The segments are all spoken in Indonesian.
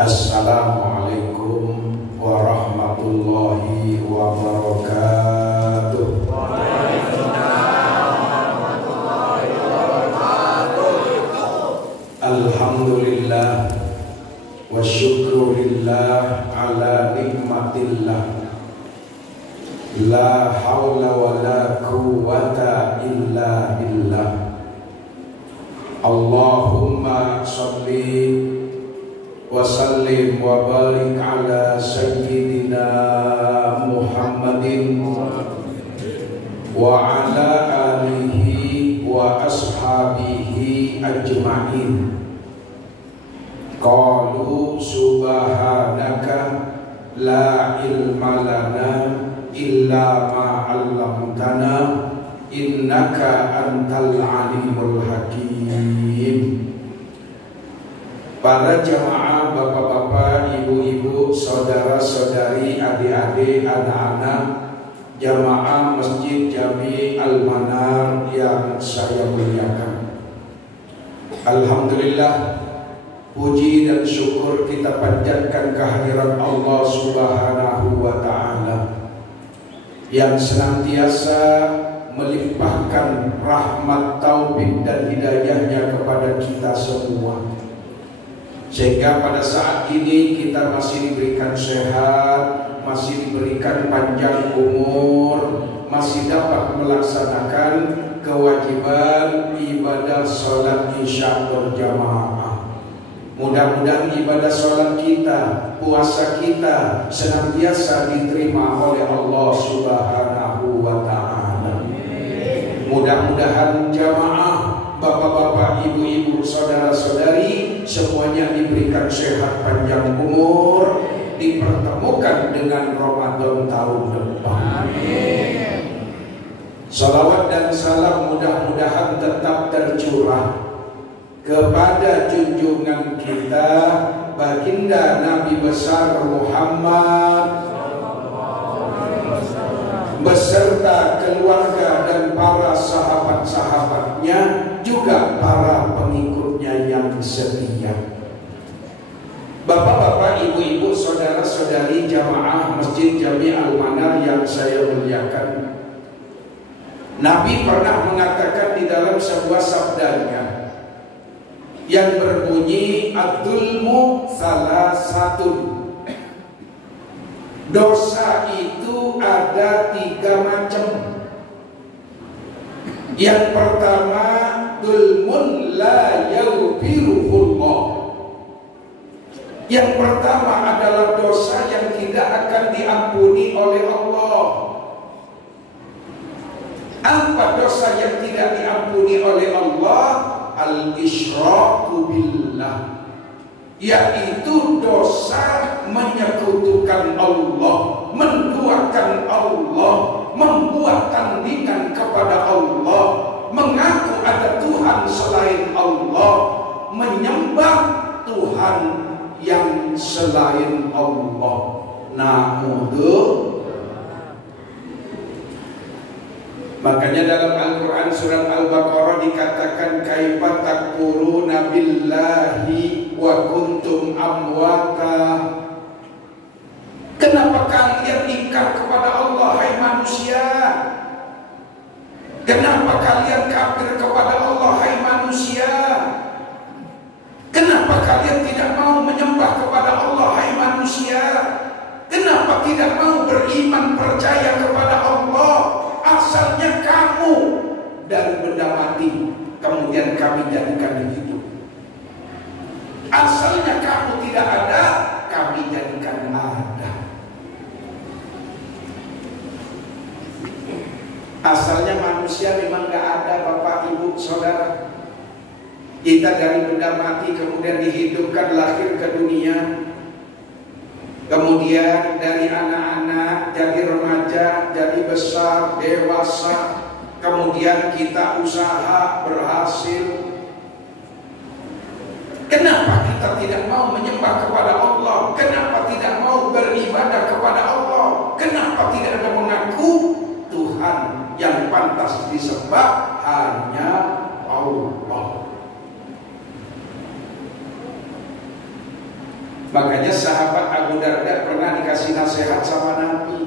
Assalamualaikum warahmatullahi wabarakatuh. Alhamdulillah wa syukurillah ala nikmatillah. La hawla wa la quwwata illa billah. Allahumma salli wa sallim wa barik ala sayyidina Muhammadin wa ala alihi wa ashabihi ajma'in. Qalu subhanaka la ilma lana illa ma 'allamtana innaka antal alimul hakim. Para jamaah, bapak-bapak, ibu-ibu, saudara-saudari, adik-adik, anak-anak jamaah Masjid Jami Al-Manar yang saya muliakan, alhamdulillah, puji dan syukur kita panjatkan kehadirat Allah Subhanahu wa ta'ala yang senantiasa melimpahkan rahmat, taufik dan hidayahnya kepada kita semua, sehingga pada saat ini kita masih diberikan sehat, masih diberikan panjang umur, masih dapat melaksanakan kewajiban ibadah sholat isya berjamaah. Mudah-mudahan ibadah sholat kita, puasa kita senantiasa diterima oleh Allah Subhanahu wa ta'ala. Mudah-mudahan jamaah, bapak-bapak, ibu-ibu, saudara-saudari semuanya diberikan sehat, panjang umur, dipertemukan dengan Ramadan tahun depan. Amin. Salawat dan salam mudah-mudahan tetap tercurah kepada junjungan kita baginda Nabi besar Muhammad beserta keluarga dan para sahabat-sahabatnya, juga para pengikutnya yang setia. Bapak-bapak, ibu-ibu, saudara-saudari jamaah Masjid Jami Al-Manar yang saya muliakan, Nabi pernah mengatakan di dalam sebuah sabdanya yang berbunyi, "Ad-dulmu salasatun." Dosa itu ada 3 macam. Yang pertama, dulmun la yaghfiruhullah. Yang pertama adalah dosa yang tidak akan diampuni oleh Allah. Apa dosa yang tidak diampuni oleh Allah? Al-isyraku billah, yaitu dosa menyekutukan Allah, menduakan Allah, membuat tandingan kepada Allah, mengaku ada Tuhan selain Allah, menyembah Tuhan yang selain Allah. Na'udzu. Makanya dalam Al-Quran surat Al-Baqarah dikatakan, kaifa takfuruna billahi wa kuntum amwata. Kenapa kalian ingkar kepada Allah, hai manusia? Kenapa kalian kafir kepada Allah, hai manusia? Kenapa kalian tidak mau menyembah kepada Allah, hai manusia? Kenapa tidak mau beriman percaya kepada Allah? Asalnya kamu dari benda mati, kemudian kami jadikan hidup. Asalnya kamu tidak ada, kami jadikan ada. Asalnya manusia memang gak ada, bapak, ibu, saudara. Kita dari benda mati kemudian dihidupkan, lahir ke dunia. Kemudian dari anak-anak jadi remaja, jadi besar, dewasa. Kemudian kita usaha berhasil. Kenapa kita tidak mau menyembah kepada Allah? Kenapa tidak mau beribadah kepada Allah? Kenapa tidak ada mengaku Tuhan yang pantas disembah hanya Allah? Makanya sahabat Abu Darda pernah dikasih nasihat sama Nabi.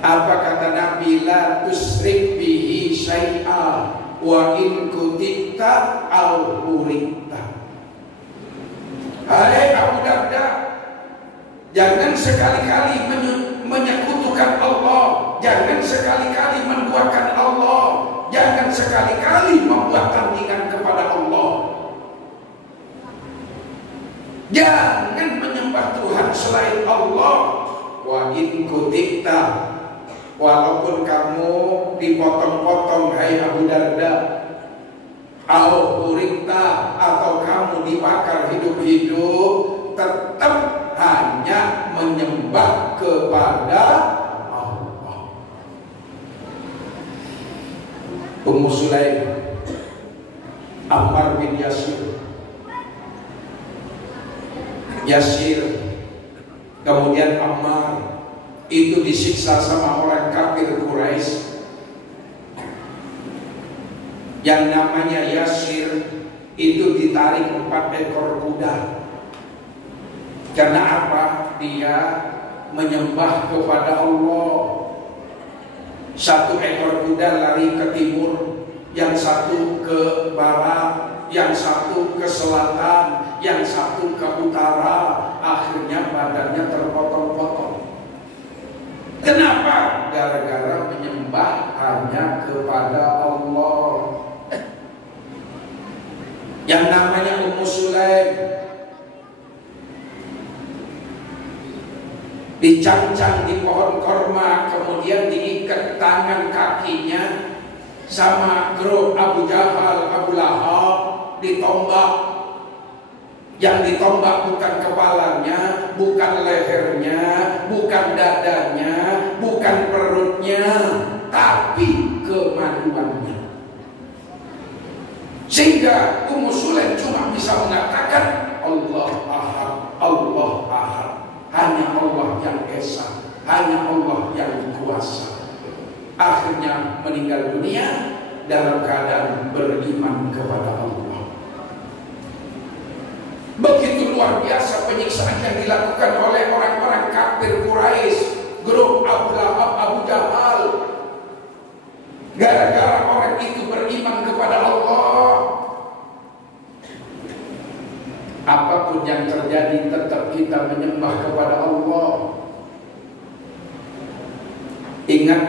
Apa kata Nabi? La tusrik bihi syai'a wa in kutita au hurikta. Hai Abu Darda, jangan sekali-kali menyekutukan Allah, jangan sekali-kali menduakan Allah, jangan sekali-kali membuat tandingan kepada Allah. Jangan menyembah Tuhan selain Allah. Wa in kutita, walaupun kamu dipotong-potong hai Abu Darda, au hurikta, atau kamu dibakar hidup-hidup, tetap hanya menyembah kepada Allah. Ummu Sulaim, Ammar bin Yasir, kemudian Ammar itu disiksa sama orang kafir Quraisy. Yang namanya Yasir itu ditarik 4 ekor kuda. Karena apa? Dia menyembah kepada Allah. 1 ekor kuda lari ke timur, yang 1 ke barat, yang 1 ke selatan, yang 1 ke utara. Akhirnya badannya terpotong-potong. Kenapa? Gara-gara menyembah hanya kepada Allah. Yang namanya Ummu Sulaim dicancang di pohon korma, kemudian diikat tangan kakinya sama grup Abu Jahal, Abu Lahab, ditombak. Yang ditombak bukan kepalanya, bukan lehernya, bukan dadanya, bukan perutnya, tapi kemaluannya. Sehingga Ummu Sulaim cuma bisa mengatakan Allah Ahad, Allah Ahad. Hanya Allah yang esa, hanya Allah yang kuasa. Akhirnya meninggal dunia dalam keadaan beriman kepada Allah. Begitu luar biasa penyiksaan yang dilakukan oleh orang-orang kafir Quraisy, grup Abu Lahab, Abu Jahal. Gara-gara orang itu beriman kepada Allah. Apapun yang terjadi, tetap kita menyembah kepada Allah. Ingat,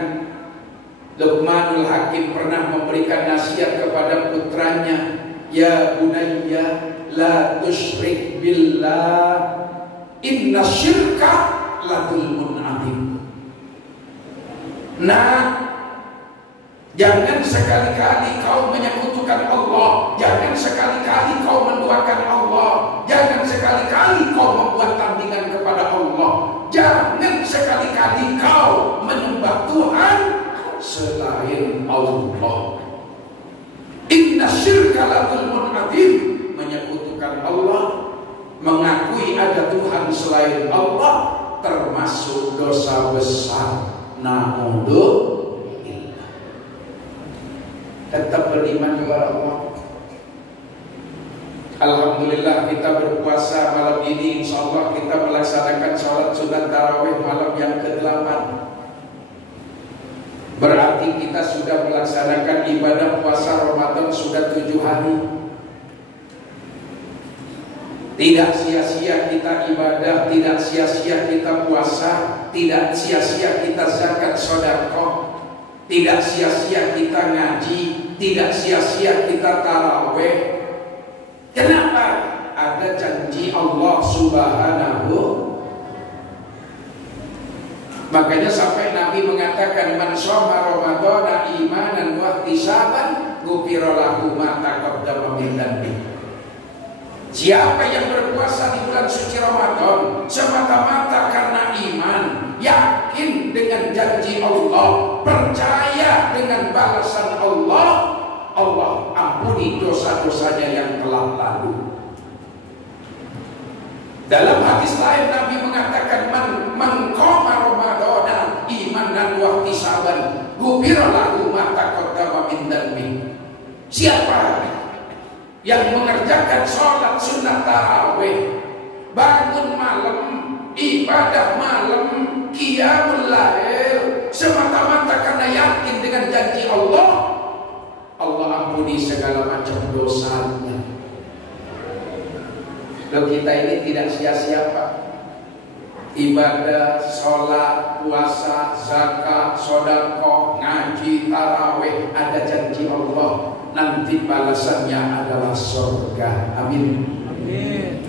Luqmanul Hakim pernah memberikan nasihat kepada putranya, ya bunayya la tusyrik billah, inna syirka la dzulmun adzim. Nah, jangan sekali-kali kau menyekutukan Allah, jangan sekali-kali kau menduakan Allah, jangan sekali-kali kau membuat tandingan kepada Allah, jangan sekali-kali kau menyembah Tuhan selain Allah. Inna syirka la dzulmun adzim. Menyekutukan Allah, mengakui ada Tuhan selain Allah, termasuk dosa besar. Na'udzubillah. Tetap beriman kepada Allah. Alhamdulillah kita berpuasa malam ini. Insya Allah kita melaksanakan sholat sunat tarawih malam yang ke-8. Berarti kita sudah melaksanakan ibadah puasa Ramadan sudah 7 hari. Tidak sia-sia kita ibadah, tidak sia-sia kita puasa, tidak sia-sia kita zakat sedekah, tidak sia-sia kita ngaji, tidak sia-sia kita tarawih. Kenapa? Ada janji Allah Subhanahu. Makanya sampai Nabi mengatakan, man shoma Ramadhana imanan wa ihtisaban ghufira lahu ma taqaddama min dhanbihi. Siapa yang berpuasa di bulan suci Ramadan semata-mata karena iman, yakin dengan janji Allah, percaya dengan balasan Allah, Allah ampuni dosa-dosanya yang telah lalu. Dalam hadis lain Nabi mengatakan, man qama Ramadhana imanan wa ihtisaban ghufira lahu ma taqaddama min dhanbihi. Siapa yang mengerjakan sholat sunat tarawih bangun malam, ibadah malam, qiyamul lail, semata-mata karena yakin dengan janji Allah, Allah ampuni segala macam dosanya. Loh, kita ini tidak sia-sia Pak. Ibadah, sholat, puasa, zakat, sedekah, ngaji, tarawih, ada janji Allah. Nanti balasannya adalah surga. Amin. Amin.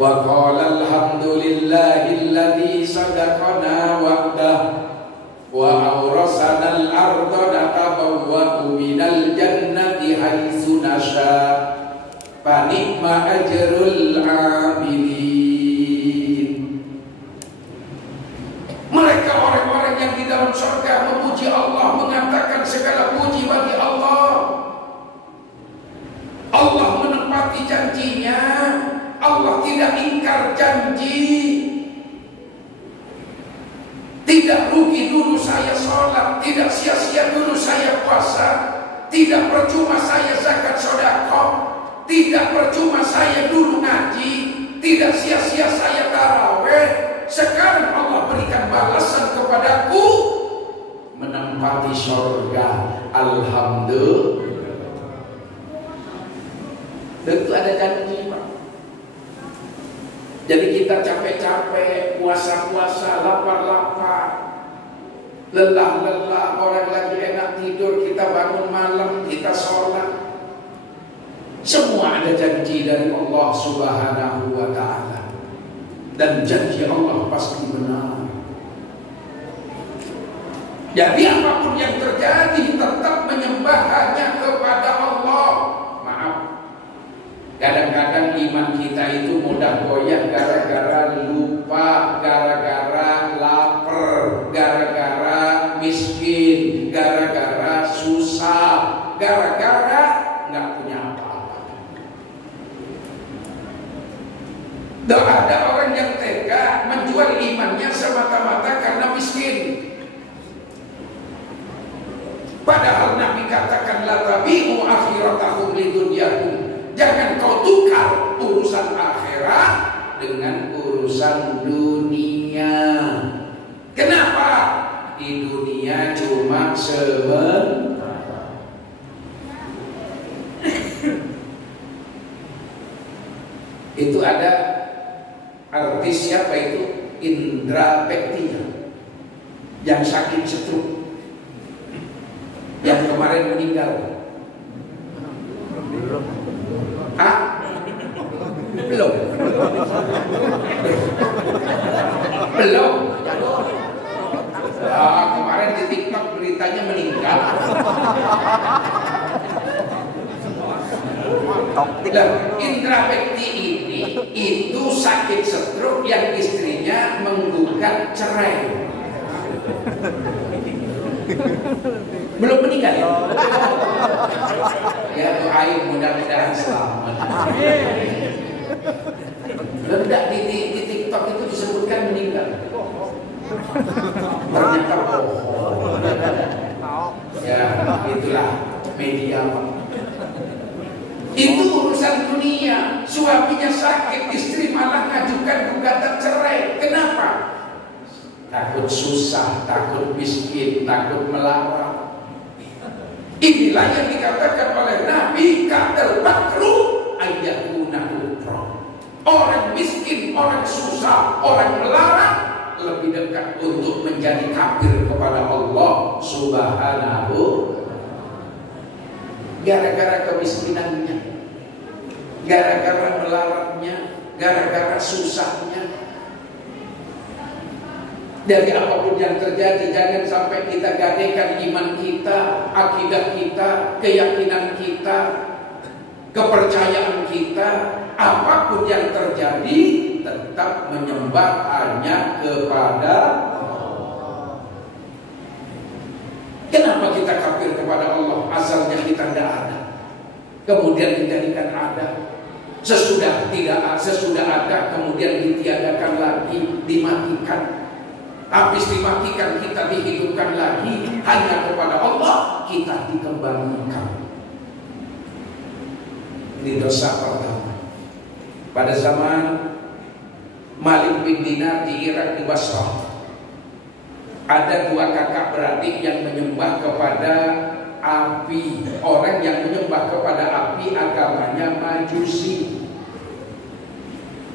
Wa qala alhamdulillahilladzi sadaqana wa'dah wa awrasana al-ardha natabawwa'u minal jannati haitsu nasha fa ni'ma ajrul 'amilin. Mereka orang-orang yang di dalam surga memuji Allah, mengatakan segala puji bagi Allah. Allah menepati janjinya. Allah tidak ingkar janji. Tidak rugi dulu saya sholat, tidak sia-sia dulu saya puasa, tidak percuma saya zakat sedekah, tidak percuma saya dulu ngaji, tidak sia-sia saya tarawih. Sekarang Allah berikan balasan kepadaku, menempati surga. Alhamdulillah. Tentu ada janji Pak. Jadi kita capek-capek, puasa-puasa, lapar-lapar, lelah-lelah, orang lagi enak tidur, kita bangun malam, kita sholat. Semua ada janji dari Allah Subhanahu wa ta'ala. Dan janji Allah pasti benar. Jadi apapun yang terjadi, tetap menyembah hanya kepada Allah. Maaf, kadang-kadang iman kita itu mudah goyah gara-gara lupa, gara-gara lapar, gara-gara miskin, gara-gara susah, gara-gara nggak punya apa-apa. Ada orang yang tega menjual imannya semata-mata karena miskin. Padahal Nabi katakan la tabi'u akhiratahum lidunyahum. Jangan kau tukar urusan akhirat dengan urusan dunia. Kenapa? Di dunia cuma sebentar. Itu ada artis siapa itu? Indra Bekti yang sakit stroke, yang kemarin meninggal. Hah? Belum. Belum. Kemarin di TikTok beritanya meninggal. Indra Bekti ini itu sakit stroke yang istrinya menggugat cerai. Belum meninggal ya? Ya doain mudah-mudahan selamat. Tidak di TikTok itu disebutkan meninggal. Ternyata bohong. Ya itulah media. Itu urusan dunia. Suaminya sakit, istri malah ngajukan gugatan cerai. Kenapa? Takut susah, takut miskin, takut melarat. Inilah yang dikatakan oleh Nabi, ka'al bakru ayyakuna kufra. Orang miskin, orang susah, orang melarat lebih dekat untuk menjadi kafir kepada Allah Subhanahu. Gara-gara kemiskinannya, gara-gara melaratnya, gara-gara susahnya. Dari apapun yang terjadi, jangan sampai kita gadaikan iman kita, akidah kita, keyakinan kita, kepercayaan kita. Apapun yang terjadi, tetap menyembah hanya kepada Allah. Kenapa kita kafir kepada Allah? Asalnya kita tidak ada, kemudian dijadikan ada. Sesudah ada, kemudian ditiadakan lagi, dimatikan. Habis dimatikan kita dihidupkan lagi, hanya kepada Allah kita dikembalikan. Ini dosa pertama. Pada zaman Malik bin Dinar di Irak, di Basrah, ada dua kakak beradik yang menyembah kepada api. Orang yang menyembah kepada api agamanya Majusi.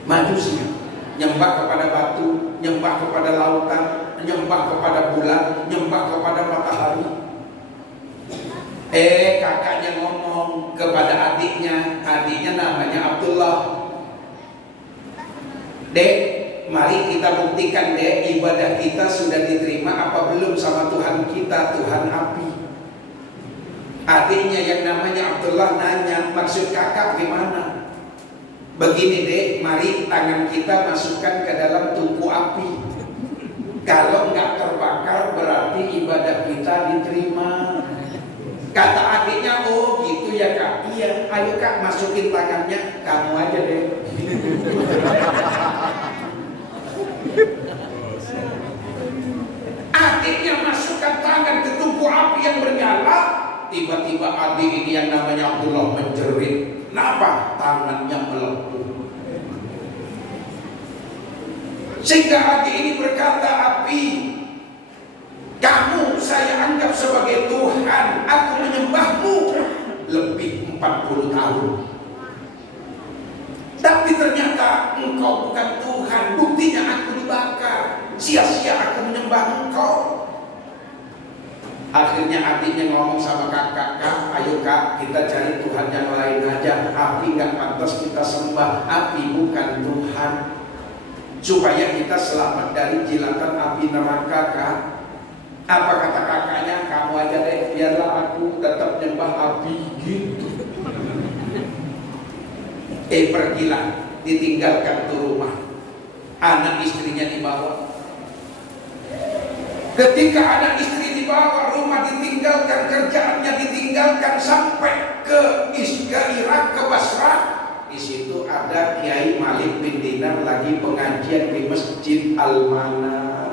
Majusi nyembah kepada batu, nyembah kepada lautan, nyembah kepada bulan, nyembah kepada matahari. Kakaknya ngomong kepada adiknya namanya Abdullah, "Dek, mari kita buktikan dek, ibadah kita sudah diterima apa belum sama Tuhan kita, Tuhan api." Adiknya yang namanya Abdullah nanya, "Maksud kakak gimana?" "Begini dek, mari tangan kita masukkan ke dalam tungku api. Kalau nggak terbakar berarti ibadah kita diterima." Kata adiknya, "Oh gitu ya kak." "Iya, ayo kak masukin tangannya." "Kamu aja deh." Adiknya masukkan tangan ke tungku api yang bernyala. Tiba-tiba adik ini yang namanya Abdullah menjerit. Kenapa? Tangannya melepuh. Sehingga adik ini berkata, "Api, kamu saya anggap sebagai Tuhan. Aku menyembahmu lebih 40 tahun. Tapi ternyata engkau bukan Tuhan. Buktinya aku dibakar. Sia-sia aku menyembah engkau." Akhirnya adiknya ngomong sama kakak, "Kak, ayo kak, kita cari Tuhan yang lain aja. Api gak pantas kita sembah. Api bukan Tuhan. Supaya kita selamat dari jilatan api neraka, Kak." Apa kata kakaknya? "Kamu aja deh, biarlah aku tetap nyembah api." Gitu. Pergilah, ditinggalkan tuh rumah. Anak istrinya dibawa. Ketika anak istri dibawa, rumah ditinggalkan, kerjaannya ditinggalkan, sampai ke Irak, ke Basrah. Di situ ada Kiai Malik bin Dinar lagi pengajian di Masjid Al-Manar.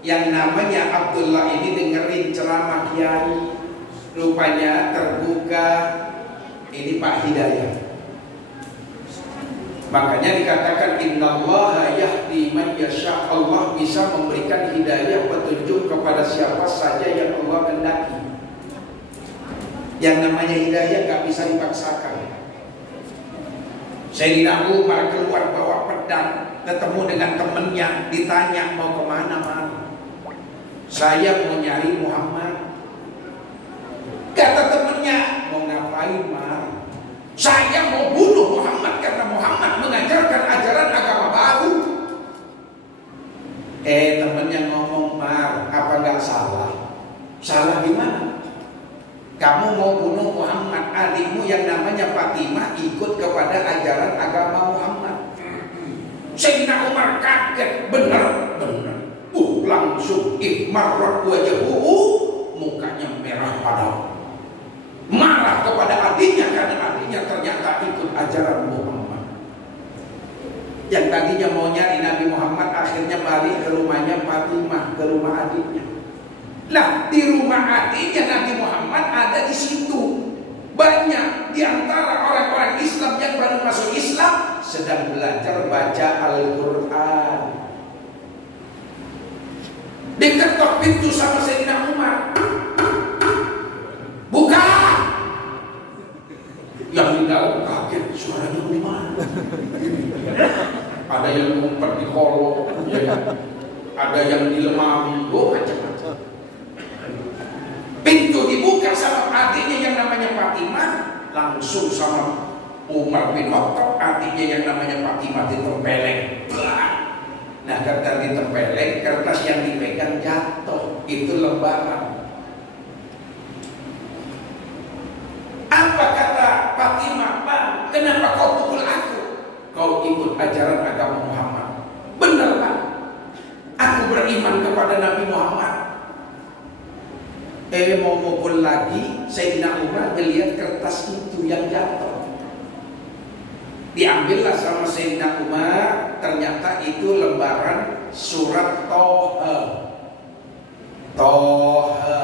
Yang namanya Abdullah ini dengerin ceramah Kiai. Rupanya terbuka ini Pak Hidayah. Makanya dikatakan innallaha yahdi man yasha. Allah bisa memberikan hidayah, petunjuk kepada siapa saja yang Allah kehendaki. Yang namanya hidayah gak bisa dipaksakan. Sayyidina Umar keluar bawa pedang, ketemu dengan temennya, ditanya, "Mau kemana, Mar?" "Saya mau nyari Muhammad." Kata temennya, "Mau ngapain, Mar?" "Saya mau bunuh Muhammad karena Muhammad mengajarkan ajaran agama baru." Temennya ngomong, "Mar, apa nggak salah?" "Salah gimana?" "Kamu mau bunuh Muhammad, adikmu yang namanya Fatimah ikut kepada ajaran agama Muhammad." Sayyidina Umar kaget, benar. Langsung ihmarrat wajhuhu, mukanya merah padam. Marah kepada adiknya karena adiknya ternyata ikut ajaran Muhammad. Yang tadinya mau nyari Nabi Muhammad akhirnya balik ke rumahnya Fatimah, ke rumah adiknya. Nah, di rumah adiknya Nabi Muhammad ada di situ. Banyak di antara orang-orang Islam yang baru masuk Islam sedang belajar baca Al-Quran. Diketok pintu sama Sayyidina Umar. "Buka!" Yang di dalam kaget, suaranya Umar. Ada yang ngumpet di kolong, ada yang di lemari, macam-macam. Pintu dibuka sama adiknya yang namanya Fatimah, langsung sama Umar bin Khattab, adiknya yang namanya Fatimah ditempeleng. Nah, kertas ditempeleng, kertas yang dipegang jatuh, itu lembaran. Apa kata Fatimah? "Bang, kenapa kau pukul aku?" "Kau ikut ajaran agama Muhammad." "Benar, Bang. Aku beriman kepada Nabi Muhammad." Mau mukul lagi, Sayyidina Umar melihat kertas itu yang jatuh. Diambillah sama Sayyidina Umar, ternyata itu lembaran surat Toha. Toha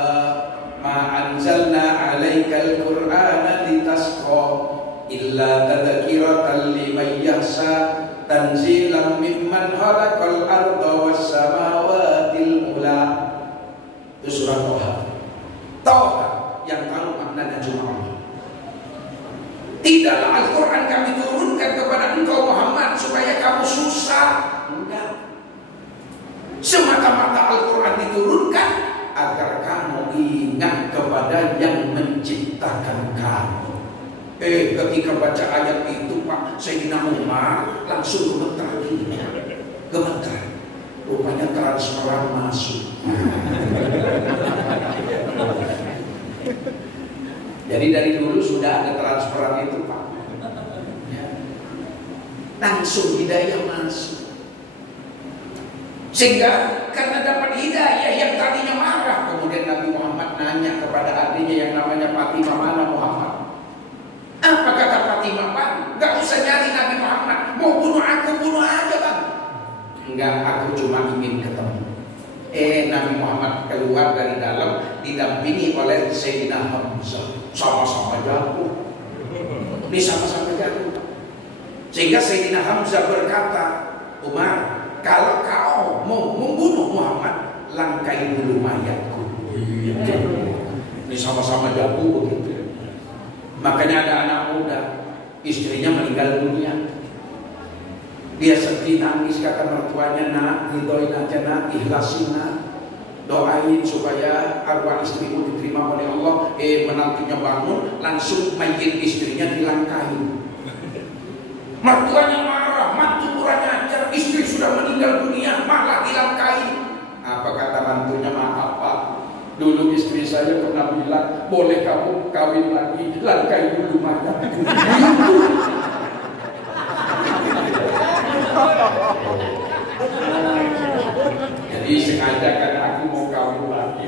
ma anzalna alaikal Qur'ana Tidaklah Al-Quran kami turunkan kepada engkau Muhammad supaya kamu susah. Enggak. Semata-mata Al-Quran diturunkan agar kamu ingat kepada yang menciptakan kamu. Ketika baca ayat itu Pak Sayyidina Umar langsung gemetar. Gemetar. Rupanya transferan masuk. Jadi dari dulu sudah ada transferan itu Pak. Langsung hidayah masuk. Sehingga karena dapat hidayah yang tadinya marah, kemudian Nabi Muhammad nanya kepada adiknya yang namanya Fatimah, mana Muhammad? Apa kata Fatimah? Bang, gak usah nyari Nabi Muhammad. Mau bunuh aku, bunuh aja bang. Enggak, aku cuma ingin ketemu. Nabi Muhammad keluar dari dalam didampingi oleh Sayyidina Hamzah. Sama-sama jatuh. Ini sama-sama jatuh. Sehingga Sayyidina Hamzah berkata, Umar, kalau kau mau membunuh Muhammad, langkai dulu mayatku. Ini sama-sama jatuh begitu. Makanya ada anak muda, istrinya meninggal dunia. Dia sedih nangis, kata mertuanya, nak, ridoin aja nak, ikhlasin nak, doain supaya arwah istrimu diterima oleh Allah. Menantunya bangun, langsung mayit istrinya dilangkahi. Mertuanya marah, mantu kurang ajar, istri sudah meninggal dunia, malah dilangkahi. Apa kata mantunya? Maaf Pak, dulu istri saya pernah bilang, boleh kamu kawin lagi, langkai dulu mayat. Jadi sengaja kan aku mau kawin lagi.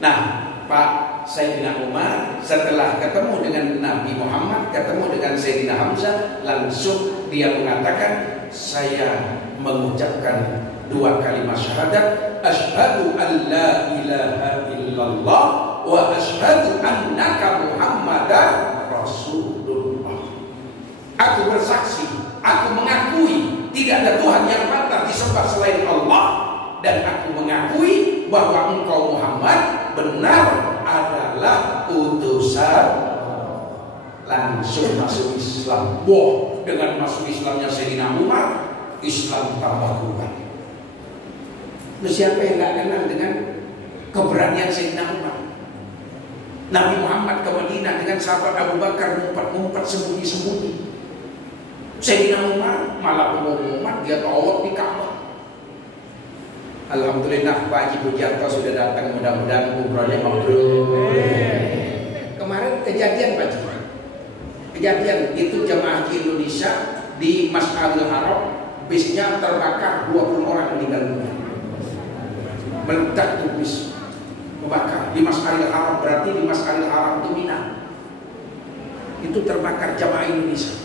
Nah, Pak Sayyidina Umar setelah ketemu dengan Nabi Muhammad, ketemu dengan Sayyidina Hamzah, langsung dia mengatakan, saya mengucapkan dua kalimat syahadat, asyhadu an la ilaha illallah wa asyhadu annaka Muhammadar Rasulullah. Aku bersaksi, aku mengakui tidak ada Tuhan yang patut disembah selain Allah, dan aku mengakui bahwa engkau Muhammad benar adalah utusan. Langsung masuk Islam. Wah, dengan masuk Islamnya Sayyidina Umar, Islam tambah kuat. Siapa yang gak kenal dengan keberanian Sayyidina Umar? Nabi Muhammad ke Madinah dengan sahabat Abu Bakar ngumpet-ngumpet sembunyi-sembunyi. Sayyidina Umar malah pengumuman dia tawaf di Ka'bah. Alhamdulillah Pak Haji Pujianto sudah datang, mudah-mudahan umrohnya mabrur. Kemarin kejadian Pak Haji, kejadian itu jemaah haji Indonesia di Masjidil Haram, bisnya terbakar, 20 orang meninggal dunia. Meledak tuh bis, membakar di Masjidil Haram, berarti di Masjidil Haram itu Mina. Itu terbakar jemaah Indonesia.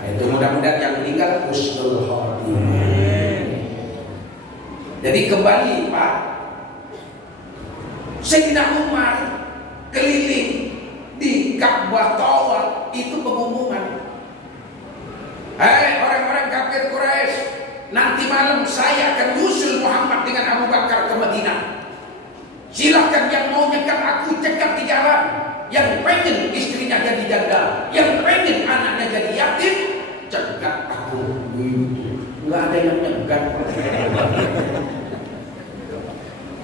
Nah, itu mudah-mudahan yang meninggal husnul khotimah. Jadi kembali Pak, Sayyidina Umar keliling di Ka'bah tawaf, itu pengumuman, hai orang-orang kafir Quraisy, nanti malam saya akan usul Muhammad dengan Abu Bakar ke Madinah. Silahkan yang mau nyekat aku cekat di jalan. Yang pengen istrinya jadi janda, yang pengen anaknya jadi yatim, cekat aku. Nggak ada yang nyegat.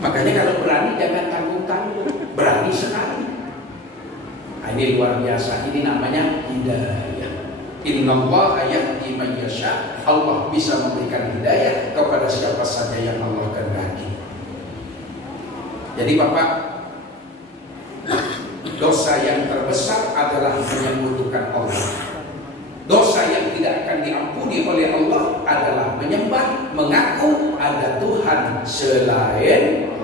Makanya kalau berani jangan tanggung-tanggung, berani sekali. Nah, ini luar biasa. Ini namanya hidayah. Innallaha yahdi man yasha. Allah bisa memberikan hidayah kepada siapa saja yang Allah kehendaki. Jadi Bapak, dosa yang terbesar adalah menyekutukan Allah. Dosa yang tidak akan diampuni oleh Allah adalah menyembah, mengaku ada Tuhan selain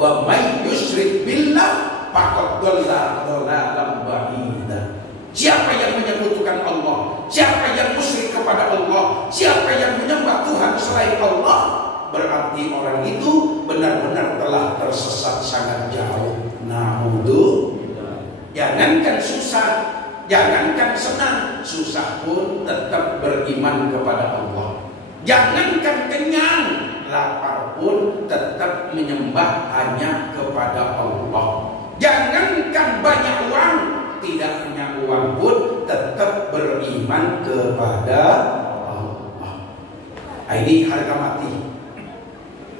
wa may yusyrik billah faqad dhalla dhalalan ba'ida. Siapa yang menyekutukan Allah, siapa yang musyrik kepada Allah, siapa yang menyembah Tuhan selain Allah, berarti orang itu benar-benar telah tersesat sangat jauh. Naudzu, jangankan susah, jangankan senang, susah pun tetap beriman kepada Allah. Jangankan kenyang, lapar pun tetap menyembah hanya kepada Allah. Jangankan banyak uang, tidak punya uang pun tetap beriman kepada Allah. Ini harga mati.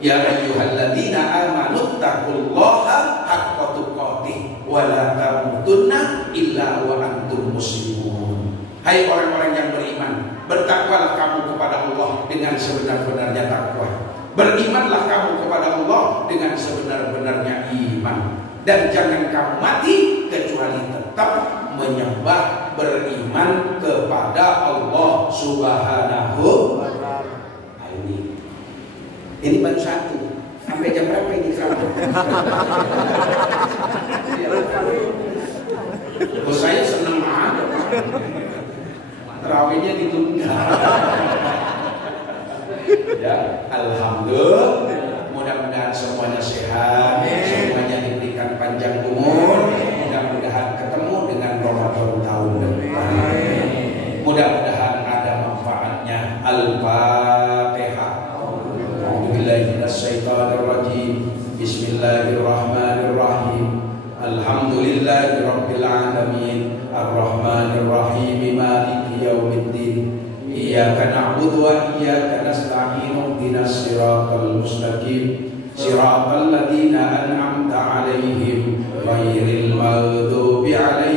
Ya ayyuhalladzina amanu taqullaha haqqa tuqatih wa la tamutunna illa wa antum muslimun. Hai orang-orang yang beriman, bertakwalah kamu kepada Allah dengan sebenar-benarnya takwa. Berimanlah kamu kepada Allah dengan sebenar-benarnya iman. Dan jangan kamu mati kecuali tetap menyembah, beriman kepada Allah Subhanahu wa ta'ala. Ini baru satu. Sampai jam berapa ini ceramah? Oh, saya senang aja. Terawihnya ditunda. Ya, alhamdulillah. Mudah-mudahan semuanya sehat, semuanya diberikan panjang umur. Mudah-mudahan ketemu dengan Ramadan tahun depan. Mudah-mudahan ada manfaatnya. Al-Fatihah. Bismillahirrahmanirrahim. Alhamdulillahirabbil alamin. Arrahmanirrahim. Maliki yaumiddin. Iyyaka na'budu wa iyyaka nasta'in. Ihdinas siratal mustaqim. Siratal ladzina an'amta 'alaihim ghairil maghdubi 'alaihim